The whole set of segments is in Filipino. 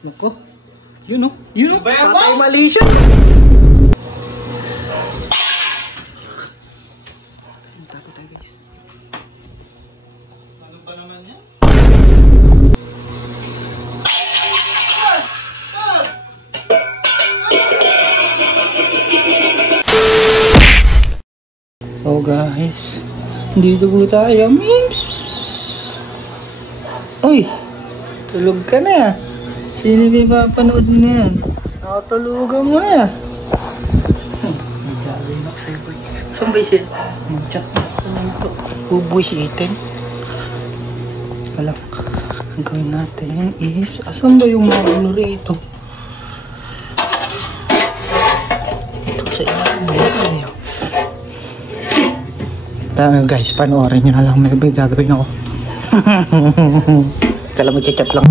Nako. Yun o. Yun o. Patay mali siya. Tapos tayo guys. Ano ba naman yan? So guys, dito po tayo. Uy, tulog ka na. Sino ba papanood mo na yan? Nakatulugan mo na. Nagagawin ako sa'yo boy. Saan ba siya? Mag-chat na ako. Bubusitin. Teka lang. Ang gawin natin is, asan ba yung mga ano rito? Ito sa ilalim. Tama guys, panoorin nyo na lang. May gagawin ako. Kala mag-chat lang.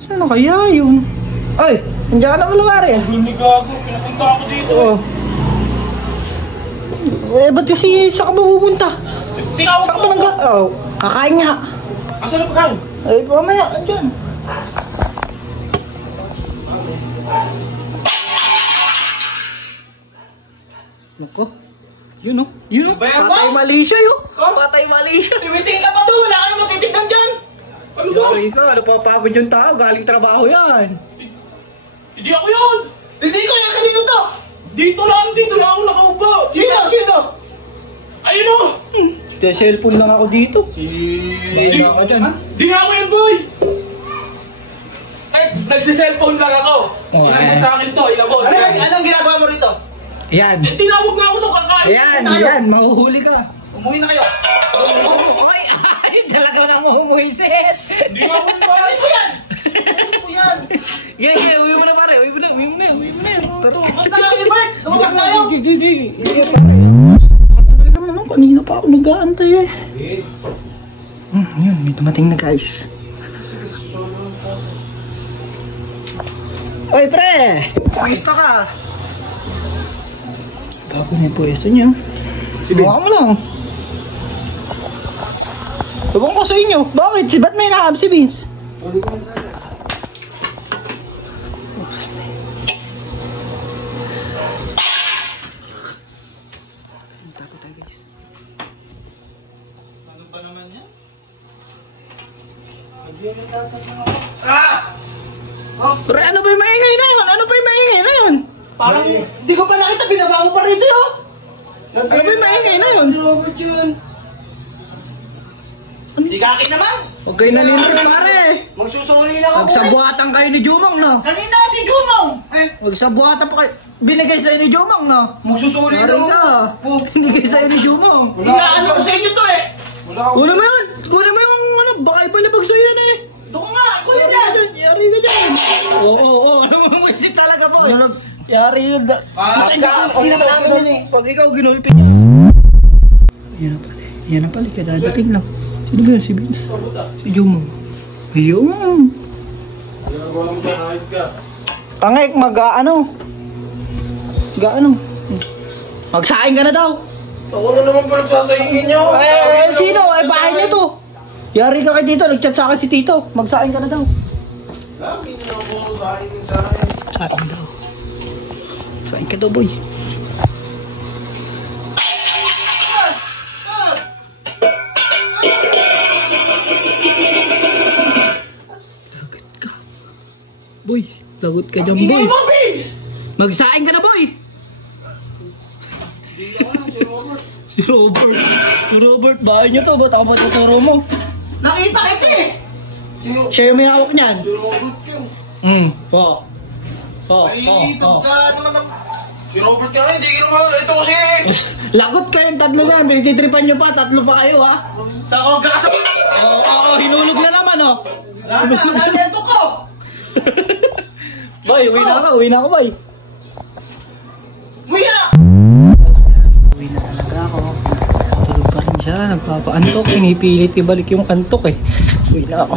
Saan kaya yun? Ay! Nandiyan ka na pala pare. Hindi gago, pinapunta ako dito. Oo. Eh, ba't kasi saan ka ba pupunta? Tinawag Saan ka ba nang oh, kakain nga. Asan na pagkain? Ay, mamaya, andyan. Nako. Yun o. Yun o. Patay mali siya yun. Patay mali siya. Timiting ka pa to, wala ka na matitignan dyan. Ano ba? Yari ka, ano papagod yung tao? Galing trabaho yan. Hindi ako yun. Hindi ko yan, kanino to? Dito lang ako nakaupo. Sino? Ayun o. Kaya cellphone lang ako dito. Hindi ako dyan. Di nga ako yan, boy. Ay, nagsiselfone lang ako. Nagsit sa akin to, inabot. Anong ginagawa mo rito? Yan. Tinawag na ako to, kakain. Yan, mahuhuli ka. Umuwi na kayo. Oy, ay, talaga nang umuhisit. Hindi nga ako yun, boy. Ano po yan? Gaya, uwi mo na pare, uwi mo na. Basta nga kami, Bert. Lumabas tayo. Kanina pa ako nag-aantay eh. Yun, may dumating na guys. Oy pre, kamusta ka? Bago na yung pwesto niyo. Si Vince. Buka mo lang. Tubong ko sa inyo. Bakit? Ba't may nakab si Vince? Tapo tayo guys. Ano ba naman yan? Pre, ano ba yung maingay na yun? Ano ba yung maingay na yun? Parang hindi ko pa nakita, binaba mo pa rito yun. Ano ba yung maingay na yun? Robot yun. Si Kaki naman. Huwag kayo nalintis pare. Magsusuli lang ako. Magsabuhatan kayo ni Jumong no? Kanina si Jumong. Magsabuhatan pa kayo. Binigay sa'yo ni Jumong no? Magsusuli Yari lang ka. ako. Binigay sa'yo ni Jumong. Inaano ko sa inyo to eh. Kunin mo yan. Kunin mo yung ano. Baka ipalabag sa'yo yan eh. Doon nga, kunin yan. Yari ka dyan. Oo. Ano mo isip talaga po. Yari yun. Hindi naman namin yun eh. Pag ikaw ginulpin niya. Yan na pala. Yan na pala. Kadadating lang. Sino ba yun? Si Vince? Si Jumong. Ayun. Tangik, magsaing ka na daw. Ako na naman pa nagsasayingin nyo. Sino? Bahay niyo to. Yari ka kayo dito. Nag-chat sa akin si Tito. Magsaing ka na daw. Lagi na ako sa akin. Saing daw. Saing ka daw, boy. Lagot ka. Boy, lagot ka dyan, boy. Ingay mo, Vince. Magsaing ka na, boy. Si Robert, bahay niyo to. Ba't ako ba tuturo mo? Nakita kita eh. Siya yung may hawak niyan. Si Robert yun. Ay, ito ka naman ang... Si Robert nga, hindi ginawa. Ito kasi... Lagot kayong tatlo yan. Pinagtitripan nyo pa. Tatlo pa kayo, ha? Sa akong kakasama. Oo, hinulog na naman, oh. Nalento ko. Boy, uwi na ako, boy. Muya. Uwi na talaga ako. Tulog pa rin siya. Nagpapaantok. Pinipilit ibalik yung antok, eh. Uwi na ako.